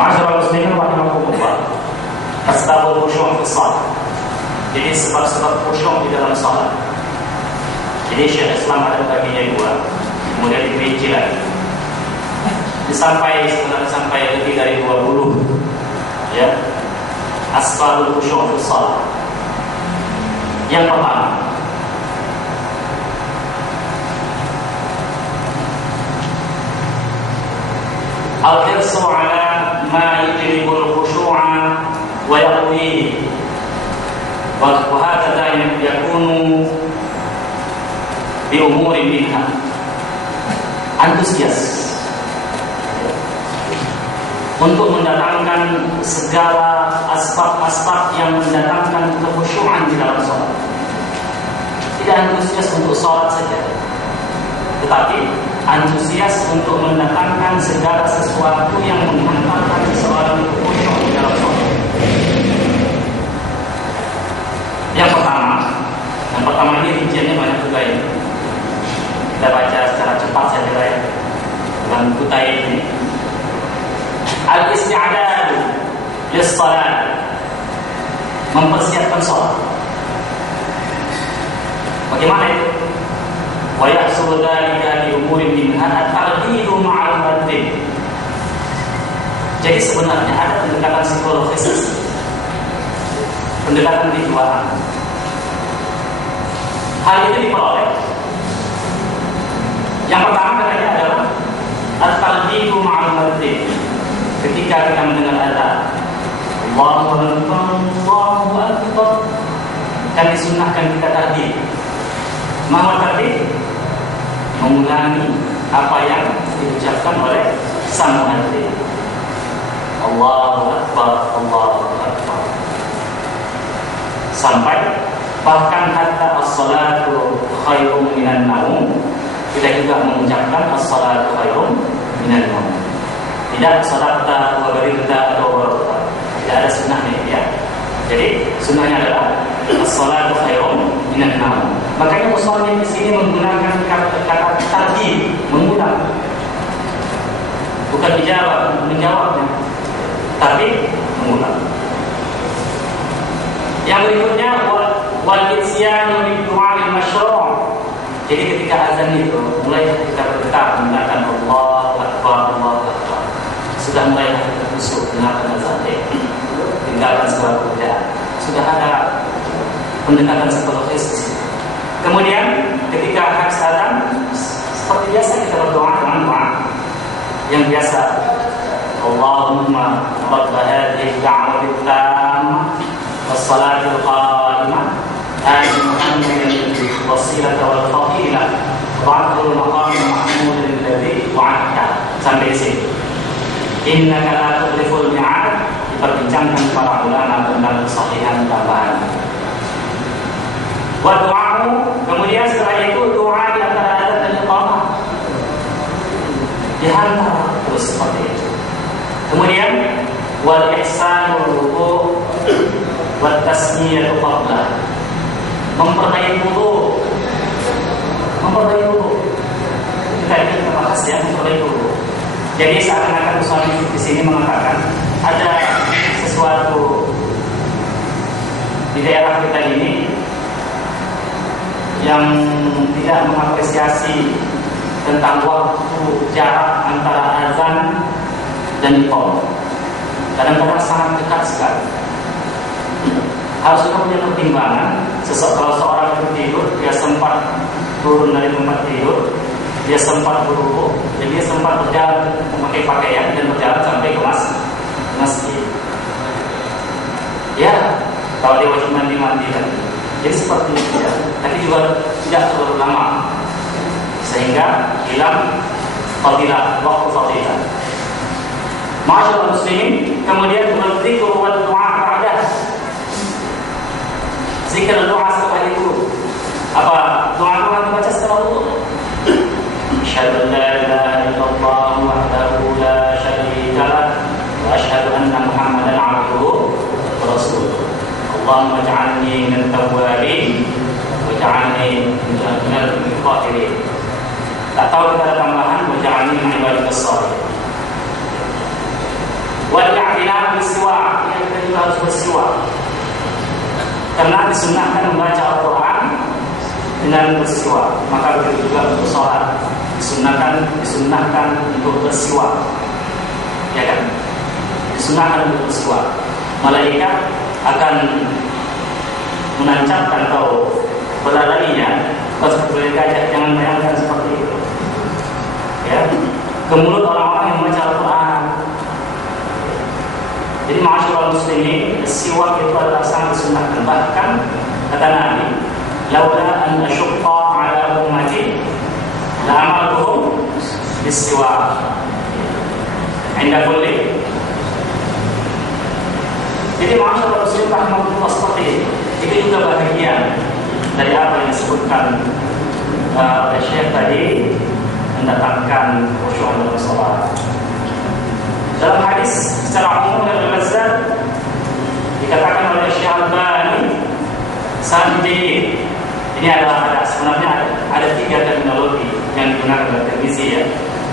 Ma'asyiral muslimin rahimakumullah. Asbabul khusyuk fi shalah. Jadi sebab-sebab khusyuk di dalam salat. Jadi Syekh Islam ada baginya dua, kemudian diperinci lagi. Sampai lebih dari 20 ya. Asbabul khusyuk fi shalah. Yang pertama, al-hirsu ala ma yujlibul khushu'a wa yaqwihi. Wa hakadha yakunu bi umurin minha. Antusias untuk mendatangkan segala aspek-aspek yang mendatangkan kekhusyuan di dalam sholat. Tidak antusias untuk sholat saja, tetapi antusias untuk mendatangkan segala sesuatu yang menghantarkan seseorang khusyuk di dalam sholat. Yang pertama ini rinciannya banyak juga ini. Kita baca secara cepat saja ya, dengan kutai ini. Al-isti'adad lis-shalat, mempersiapkan sholat. Bagaimana itu? Wa yahsulu dzalika bi umurin minha at-tartibu ma'al murattil. Jadi sebenarnya ada pendekatan psikologis, pendekatan kejiwaan. Hal itu diperoleh. Yang pertama katanya adalah at-tartibu ma'al murattil. Ketika kita mendengar azan, Allahu Akbar, Allahu Akbar, kan disunnahkan kita tadi. Maka tadi mengulangi apa yang diucapkan oleh sang muadzin. Allahu Akbar, Allahu Akbar. Sampai bahkan hatta as-salatu khairum minan naum, kita juga mengucapkan as-salatu khairum minan naum. Tidak salata wa barilta atau warata. Tidak ada sunnahnya ya. Jadi sunnahnya adalah as-salatu khairum minan naum. Makanya musallin di sini menggunakan kata tarjih, mengulang. Bukan menjawabnya, tapi mengulang. Yang berikutnya wal isyanu bi du'a'il masyru'. Jadi ketika azan itu mulai kita bergetar mengatakan Allahu Akbar, Allahu Akbar. Sudah mulai masuk dengarkan azan, tinggalkan segala pekerjaan. Sudah ada pendekatan psikologis. Kemudian ketika habis azan, seperti biasa kita berdoa dengan doa yang biasa. Allahumma rabb hadhihi ad-da'wati at-tammah was-salati al-qa'imah ati Muhammadan wasilata wal fadilah wa'tul maqam mahmud alladhi wa'adta. Sampai sini. Innaka la tudrikul mi'ad, diperbincangkan para ulama tentang kesahihan tambahan. Wa du'a'u, kemudian setelah itu doa di antara azan dan iqamah. Dihantar terus seperti itu. Kemudian wal ihsanul wudu' wat tasmiyatu qabla. Memperbaiki wudu. Kita ini bahas ya, memperbaiki wudu. Jadi seakan-akan musannif di sini mengatakan ada sesuatu di daerah kita ini yang tidak mengapresiasi tentang waktu jarak antara azan dan iqamah. Kadang-kadang sangat dekat sekali. Harus kita punya pertimbangan. Kalau seorang itu tidur, dia sempat turun dari tempat tidur, dia sempat berwudu, dan dia sempat berjalan memakai pakaian dan berjalan sampai ke masjid. Ya, kalau dia wajib mandi kan. Jadi seperti itu ya. Tapi juga tidak terlalu lama sehingga hilang fadilah, waktu fadilah. Ma'asyiral muslimin, kemudian berzikr wa doa ba'da. Zikir doa setelah itu. Apa doa dibaca setelah wudu? Asyhadu an la ilaha illallah wahdahu la syarika lah wa asyhadu anna Muhammadan 'abduhu wa rasuluh. Allahumma ij'alni min at-tawwabin waj'alni min al-mutathirin. Tak tahu kita ada tambahan waj'alni min ibadikas shalihin. Wal al-i'tina'u bis-siwak, ya kita juga harus bersiwak. Karena disunnahkan membaca Al-Quran dengan bersiwak. Maka begitu juga untuk sholat disunnahkan untuk bersiwak, ya kan? Disunnahkan untuk bersiwak. Malaikat akan menancapkan atau belalainya pas bergajah, jangan bayangkan seperti itu, ya, ke mulut orang-orang yang membaca Al-Quran. Jadi ma'asyiral muslimin, siwak itu adalah sangat disunnahkan. Bahkan kata Nabi, laula an asyqa ala ummati la amartuhum bis-siwak 'inda kulli. Jadi ma'asyiral muslimin rahimahullah, seperti itu. Itu juga bagian dari apa yang disebutkan oleh Syekh tadi, mendatangkan khusyuk dalam salat. Dalam hadis secara umum dari Al-Bazzar dikatakan oleh Syekh Al-Albani sanad jayyid. Ini adalah sebenarnya ada 3 terminologi yang digunakan oleh Tirmizi, ya,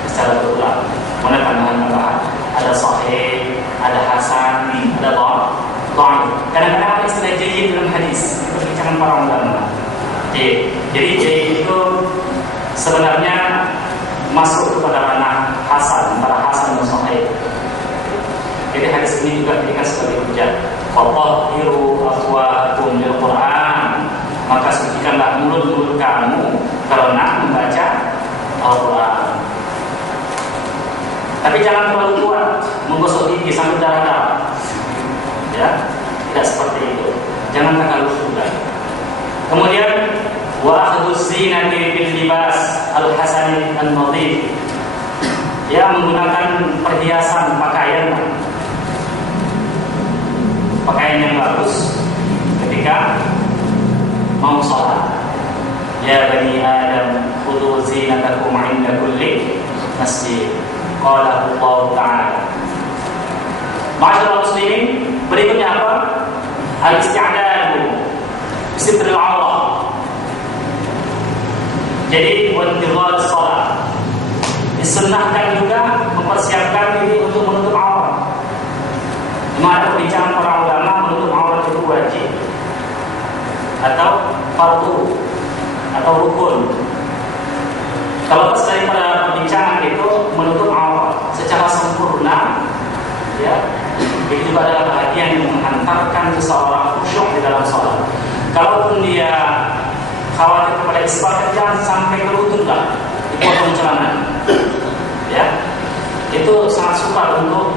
secara berulang. Mana tambahan-tambahan? Ada sahih, ada hasan, ada dhaif. Kadang-kadang ada istilah jayyid dalam hadis, perbincangan para ulama. Jadi jayyid itu sebenarnya masuk kepada ranah hasan, antara hasan dan sahih. Jadi hadis ini juga diberikan sebagai hujjah. Fatahhiru afwahakum bil Qur'an, maka sucikanlah mulut-mulut kamu karena membaca Al-Quran. Tapi jangan terlalu kuat menggosok gigi sampai darah-darah, ya, tidak seperti itu. Jangan terlalu sudah. Kemudian wa akhduz zinati bil libas al-hasan an-nadhif, ya, menggunakan perhiasan pakaian yang bagus ketika mau sholat. Ya bani Adam khudhu zinatakum 'inda kulli masjid. Qala Allah Ta'ala. Ma'asyiral muslimin, berikutnya apa? Al-isti'dadu bisitril awrah. Jadi wantiqal salat, disunnahkan juga mempersiapkan diri untuk menutup aurat. Ada perbincangan para ulama, menutup aurat itu wajib atau fardu atau rukun. Kalau daripada perbincangan itu menutup aurat secara sempurna, ya, itu juga adalah bagian yang menghantarkan seseorang khusyuk di dalam sholat. Kalaupun dia khawatir kepada isbal, jangan sampai ke lutut lah, dipotong celana, ya, itu sangat sukar untuk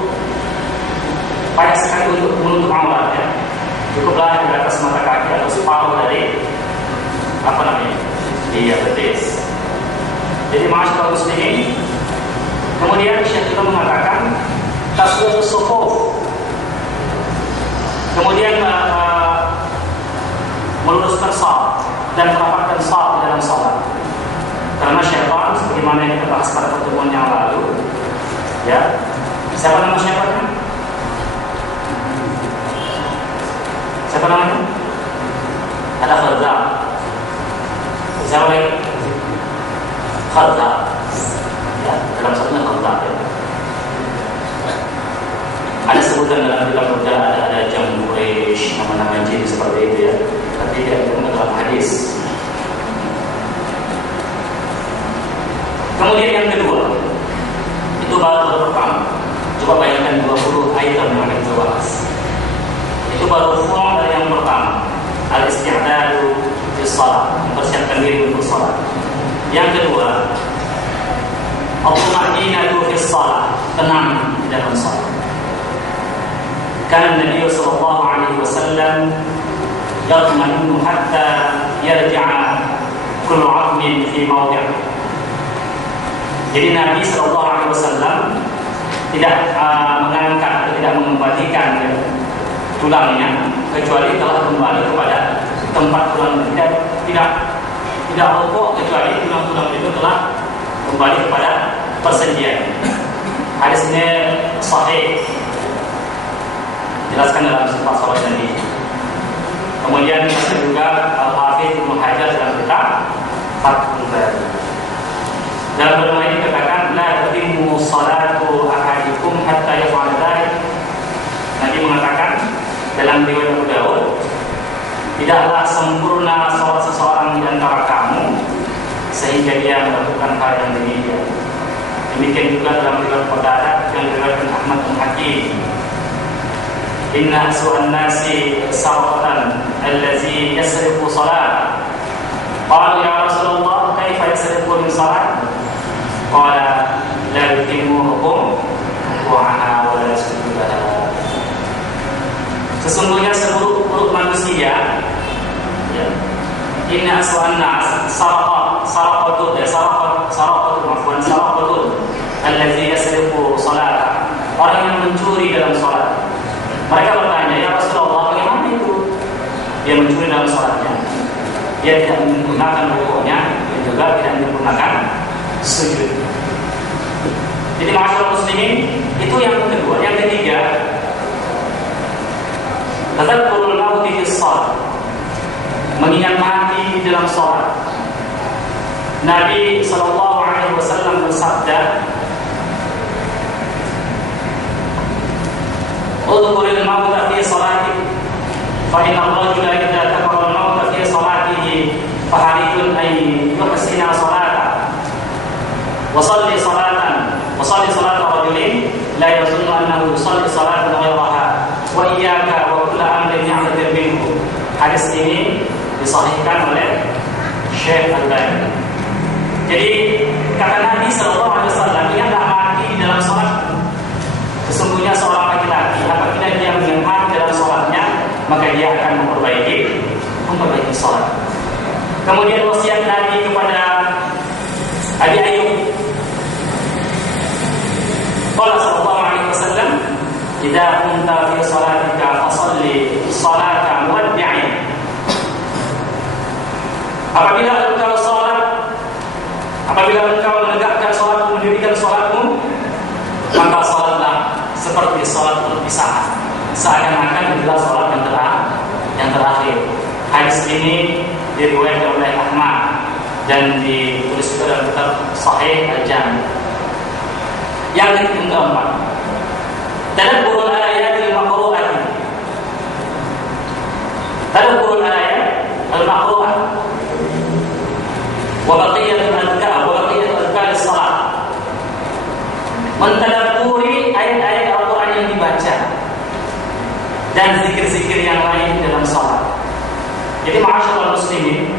payah sekali untuk menutup aurat, ya. Cukuplah di atas mata kaki atau separuh dari betis. Jadi ma'asyiral muslimin, kemudian Syekh juga mengatakan taswiyatus sufuf, kemudian meluruskan shaf dan merapatkan shaf di dalam salat. Karena syaitan, sebagaimana yang kita bahas pada pertemuan yang lalu, ya, siapa nama syaitannya? Siapa namanya? Ada Khadza. Siapa lagi? Khadza. Ya, dalam satunya Khadza, ya. Ada sebutan dalam kitab Murjah, ada jam Quraisy, nama-nama jin seperti itu, ya. Tapi tidak ditemukan dalam hadis. Kemudian yang kedua, itu baru pertama. Coba bayangkan 20 item yang akan kita bahas. Itu baru form dari yang pertama, al-isti'dadu fi shalah, mempersiapkan diri untuk salat. Yang kedua, at-tuma'ninatu fi shalah, tenang di dalam salat. Karena Nabi sallallahu alaihi wasallam yatma'innu hatta yarji'a kullu 'azmin fi mawdi'ihi. Jadi Nabi sallallahu alaihi wasallam tidak mengangkat atau tidak mengembalikan tulangnya kecuali telah kembali kepada tempat tulang. Tidak rukuk kecuali tulang-tulang itu telah kembali kepada persendian. Hadis ini sahih, jelaskan dalam sifat salat Nabi. Kemudian juga Al-Hafidz Ibnu Hajar dalam kitab Fathul Bari. Dalam doa ini dikatakan la tatimmu salatu ahadikum hatta yaf'ala dzalik dalam riwayat Abu Dawud, tidaklah sempurna salat seseorang di antara kamu sehingga dia melakukan hal yang demikian. Demikian juga dalam riwayat Qatadah yang diriwayatkan Ahmad bin Hakim, inna aswa'an nasi sarqatan allazi yasrifu salat. Qala ya Rasulullah, kaifa yasrifu min salat? Qala la yutimmuhu wa'ana wa la yasjudu laha. Sesungguhnya seburuk-buruk manusia, ya, inna aswa'an nas sarqatun allazi yasrifu salat, orang yang mencuri dalam salat. Mereka bertanya, ya Rasulullah, bagaimana itu? Dia mencuri dalam salatnya, dia tidak menyempurnakan rukuknya dan juga tidak menyempurnakan sujud. Jadi masyarakat muslimin, itu yang kedua. Yang ketiga, tadzakkurul mauti fi shalah, mengingat mati di dalam salat. Nabi sallallahu alaihi wasallam bersabda, "Udhkuril mauta fi salati, fa inna ar-rajula idza dhakara al-mauta fi salatihi fa hariyun an yuhsina salata. Wa salli salata rajulin la yazunnu annahu yusalli salatan ghayraha wa iyyaka wa kulla amrin ya'tadir minhu." Hadis ini disahihkan oleh Syekh Al-Albani. Jadi kata Nabi sallallahu alaihi wasallam, ingatlah mati di dalam salat. Sesungguhnya seorang laki-laki apabila dia mengingat dalam salatnya, maka dia akan memperbaiki salat. Kemudian wasiat Nabi kepada Abi Ayyub, qala sallallahu alaihi wasallam, "Idza kunta fi salatika fashalli salata muwaddi'in." Apabila engkau menegakkan salatmu, mendirikan salatmu, maka salatlah seperti salat perpisahan, seakan-akan adalah salat yang terakhir. Hadis ini diriwayatkan oleh Ahmad dan ditulis juga dalam kitab Sahih Al-Jami'. Yang keempat, tadabburul ayatil maqru'ati. Tadabburul ayat al-maqru'ah wa baqiyatul adhkar as-salat. Mentadabburi ayat-ayat Al-Quran yang dibaca dan zikir-zikir yang lain dalam salat. Jadi ma'asyiral muslimin,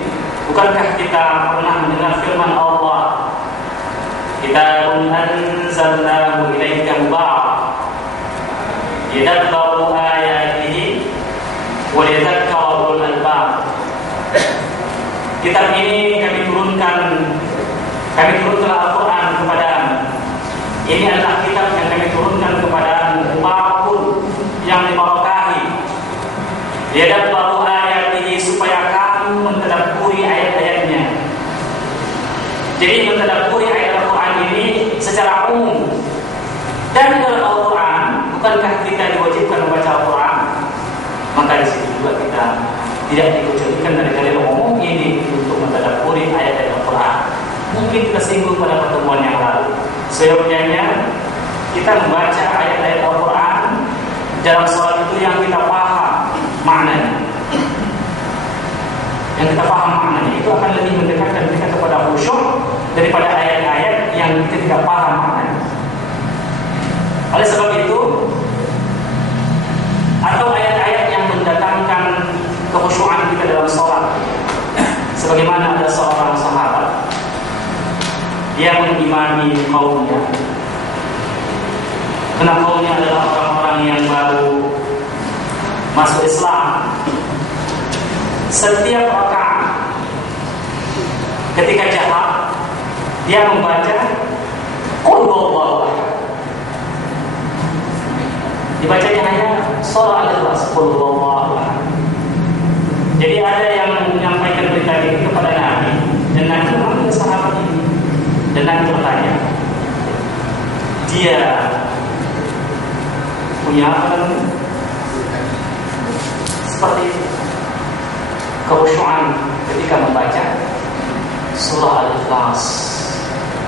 bukankah kita pernah mendengar firman Allah, "Kitabun anzalnahu ilaika mubarak liyadabbaru ayatihi wa liyadhakkaru ulul albab." Kitab ini kami turunkan Al-Quran kepadamu. Ini adalah kitab yang kami turunkan kepadamu, apapun yang diberkahi. Liyadabbaru ayatihi, supaya kamu mentadabburi ayat-ayatnya. Jadi mentadabburi ayat Al-Quran ini secara umum. Dan dalam Al-Quran, bukankah kita diwajibkan membaca Al-Quran? Maka di situ juga kita tidak dikecualikan dari dalil umum ini untuk mentadabburi ayat-ayat Al-Quran. Mungkin kita singgung pada pertemuan yang lalu. Seyogyanya kita membaca ayat-ayat Al-Quran dalam sholat itu yang kita paham maknanya. Yang kita paham maknanya itu akan lebih mendekatkan kita kepada khusyuk daripada ayat-ayat yang kita tidak paham maknanya. Oleh sebab itu, atau ayat-ayat yang mendatangkan kekhusyuan kita dalam sholat, sebagaimana ada seorang sahabat, dia mengimami kaumnya. Karena kaumnya adalah orang-orang yang baru masuk Islam. Setiap rakaat ketika jahar, dia membaca Qul huwallahu ahad. Dibacanya hanya surah Al-Ikhlas, Qul huwallahu ahad. Jadi ada yang menyampaikan berita ini kepada Nabi, dan Nabi memanggil sahabat ini. Dan Nabi bertanya, dia punya apa seperti kekhusyuan ketika membaca surah Al-Ikhlas.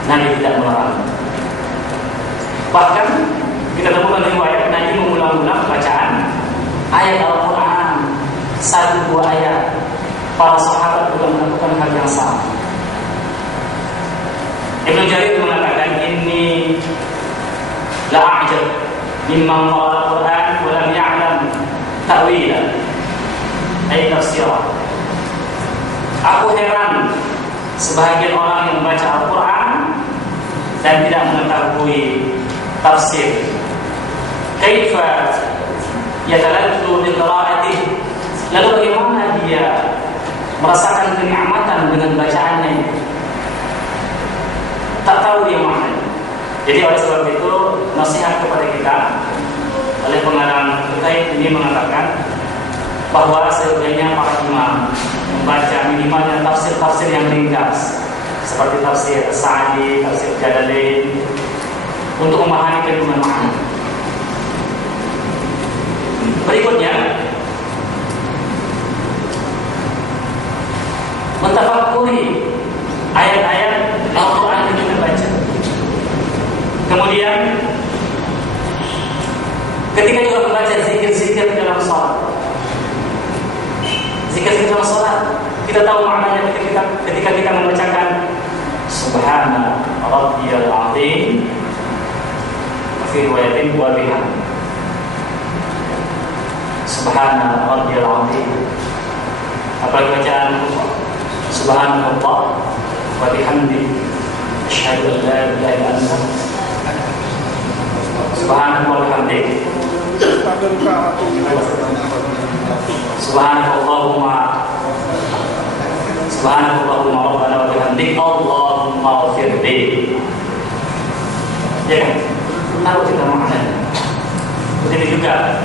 Nabi tidak melarang. Bahkan kita temukan riwayat Nabi mengulang-ulang bacaan ayat Al-Quran satu dua ayat, para sahabat juga melakukan hal yang sama. Ibnu Jarir mengatakan, ini la'ajab mimman qara'a al-Qur'an wa lam ya'lam ta'wila ay tafsirah. Aku heran sebagian orang yang membaca Al-Quran dan tidak mengetahui tafsir. Kaifa yataladdu bi qira'atihi, lalu bagaimana dia merasakan kenikmatan dengan bacaannya, tak tahu dia maknanya. Jadi oleh sebab itu nasihat kepada kita, oleh pengarang kita ini mengatakan bahwa sebenarnya para imam membaca minimalnya tafsir-tafsir yang ringkas seperti tafsir Sa'di, tafsir Jalalain, untuk memahami kandungan makna. Berikutnya, mentafakuri ayat-ayat Al-Quran yang kita baca. Kemudian, ketika juga membaca zikir-zikir dalam salat, zikir-zikir dalam salat, kita tahu maknanya ketika kita membacakan Subhana Rabbiyal Azim, fi riwayatin wa bihamdi. Subhana Rabbiyal Azim. Apalagi bacaan Subhanallah wa bihamdi, asyhadu an la ilaha illa anta, Subhanallah wa bihamdi, Subhanallahumma rabbana wa bihamdik, Allahumma ighfirli. Ya kan? Tahu kita maknanya. Begitu juga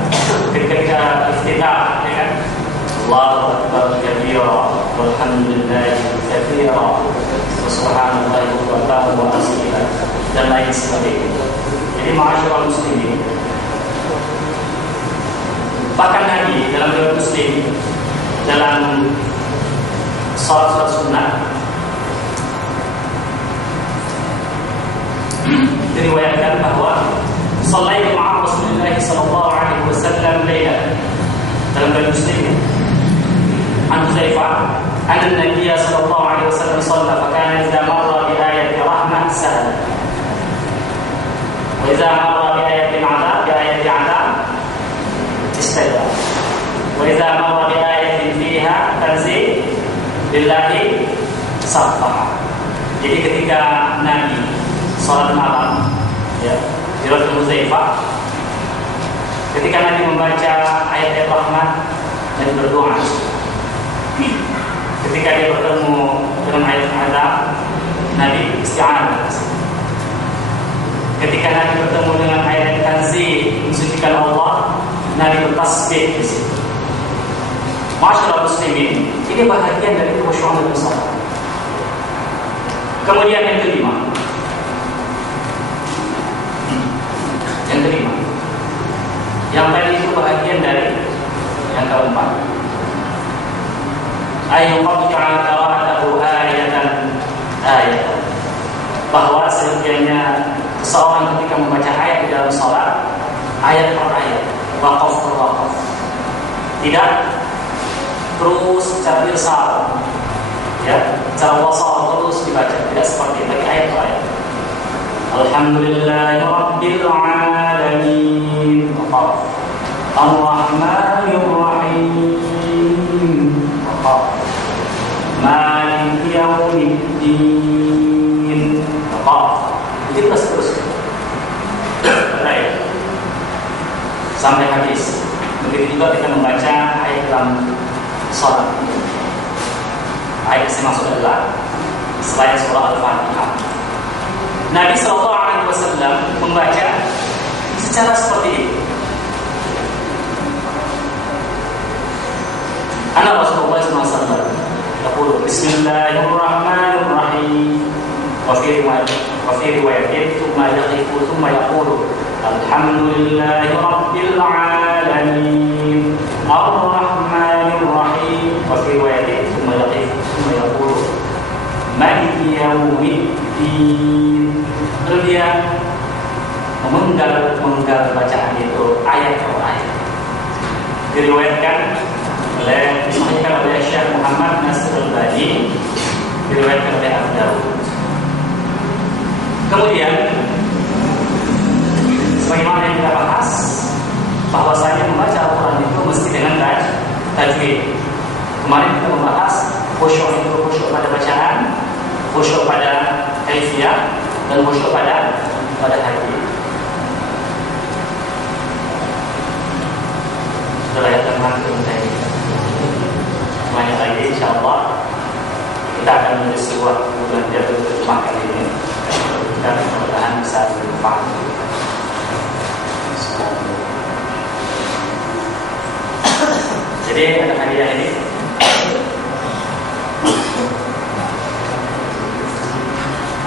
ketika kita iftitah, ya kan? Allahu akbar kabira walhamdulillahi katsira wa subhanallahi bukratan wa asila, dan lain sebagainya. Jadi ma'asyiral muslimin, bahkan Nabi dalam riwayat Muslim dalam salat sunnah diriwayatkan bahwa shallaitu ma'a Rasulillah sallallahu alaihi wasallam lailan, dalam riwayat Muslim an Huzaifah anna Nabi sallallahu alaihi wasallam shalla fa kana idza marra bi ayati rahmah sahal wa idza marra bi ayati 'adab istajab wa idza marra bi ayatin fiha tanzil lillahi sabbaha. Jadi ketika Nabi salat malam, ya, di riwayat Huzaifah, ketika Nabi membaca ayat rahmat dan berdoa, ketika dia bertemu dengan ayat azab, Nabi isti'anah. Ketika Nabi bertemu dengan ayat tanzih, mensucikan Allah, Nabi bertasbih di situ. Masyaallah muslimin, ini bahagian dari khusyu'an dan salat. Kemudian yang kelima, yang tadi itu bahagian dari yang keempat, ayyuqatta qira'atahu ayatan, bahwa sesungguhnya seorang ketika membaca ayat di dalam salat, ayat per ayat, waqaf per waqaf, tidak terus secara irsal, ya, secara wasal terus dibaca, tidak seperti bagi ayat per ayat. Alhamdulillahi rabbil alamin, waqaf. Ar-Rahmanir Rahim, waqaf. Maliki yaumiddin, waqaf. Itu terus baik sampai habis. Begitu juga kita membaca ayat dalam salat. Ayat yang maksud adalah selain surah Al-Fatihah. Nabi sallallahu alaihi wasallam membaca secara seperti ini. Ana Rasulullah sallallahu alaihi wasallam yaqulu bismillahirrahmanirrahim, wa fi riwayatin thumma yaqulu alhamdulillahi rabbil alamin ar-rahmanir rahim, wa fi riwayatin thumma yaqulu maliki yaumiddin. Lalu dia memenggal bacaan itu ayat per ayat. Diriwayatkan disahihkan oleh Syekh Muhammad Nasir Al-Albani, diriwayatkan oleh Abu Dawud. Kemudian sebagaimana yang kita bahas, bahwasanya membaca Al-Quran itu mesti dengan tajwid. Kemarin kita membahas khusyuk itu khusyuk pada bacaan, khusyuk pada kaifiyah, dan khusyuk pada hati. Sudah ya teman saya. Semuanya lagi, insyaallah kita akan menulis sebuah bulan dia terjemahkan ini. Dan mudah-mudahan bisa bermanfaat. Jadi ada hadiah ini.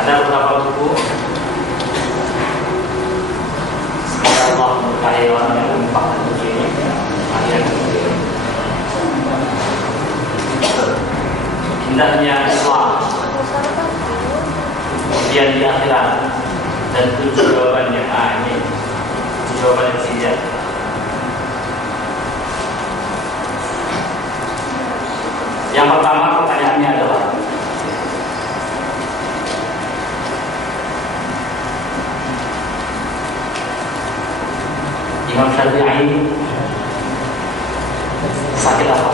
Ada beberapa buku. Semoga Allah memberkahi orang yang menyempatkan buku ini. Hadiah ini. Indahnya Islam. Kemudian di akhirat dan 7 jawabannya. Ini 7 jawaban yang ketiga. Yang pertama pertanyaannya adalah Imam Syafi'i sakit apa?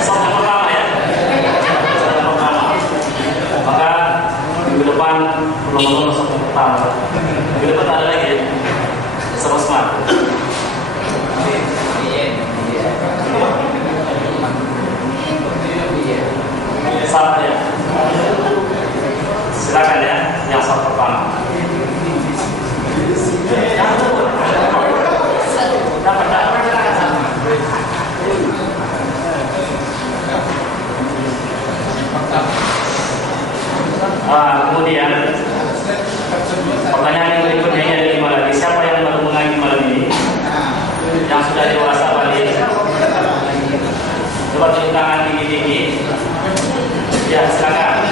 Soal pertama ya. Soal pertama. Maka minggu depan belum soal pertama. Minggu depan ada lagi ya. Sama-sama. Salah ya. Silakan ya, yang soal pertama. Kemudian pertanyaan yang berikutnya dari malam ini, siapa yang baru mengaji malam ini? Yang sudah dewasa balik? Coba tunjuk tangan tinggi-tinggi. Ya, silakan.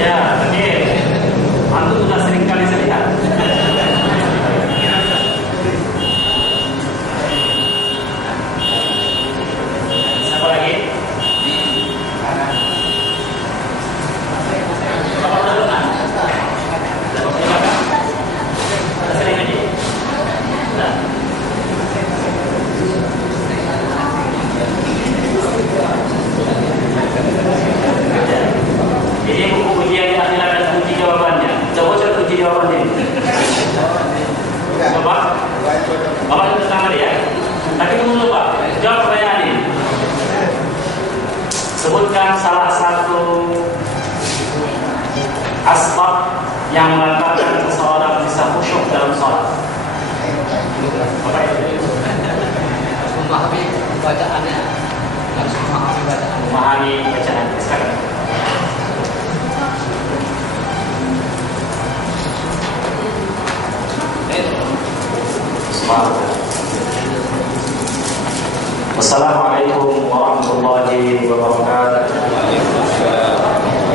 Ya, oke. Antum sudah sering kali saya lihat. Siapa lagi? Sering aja. Nah. Ini buku ujian di akhirat dan kunci jawabannya. Coba kunci jawabannya. Coba. Bapak itu tangan ya. Tapi tunggu dulu Pak. Jawab pertanyaan ini. Sebutkan salah satu asbab yang mengantarkan seseorang bisa khusyuk dalam sholat. Apa itu? Memahami bacaannya. Harus memahami bacaan. Memahami bacaan. Sekarang. Wassalamualaikum warahmatullahi wabarakatuh.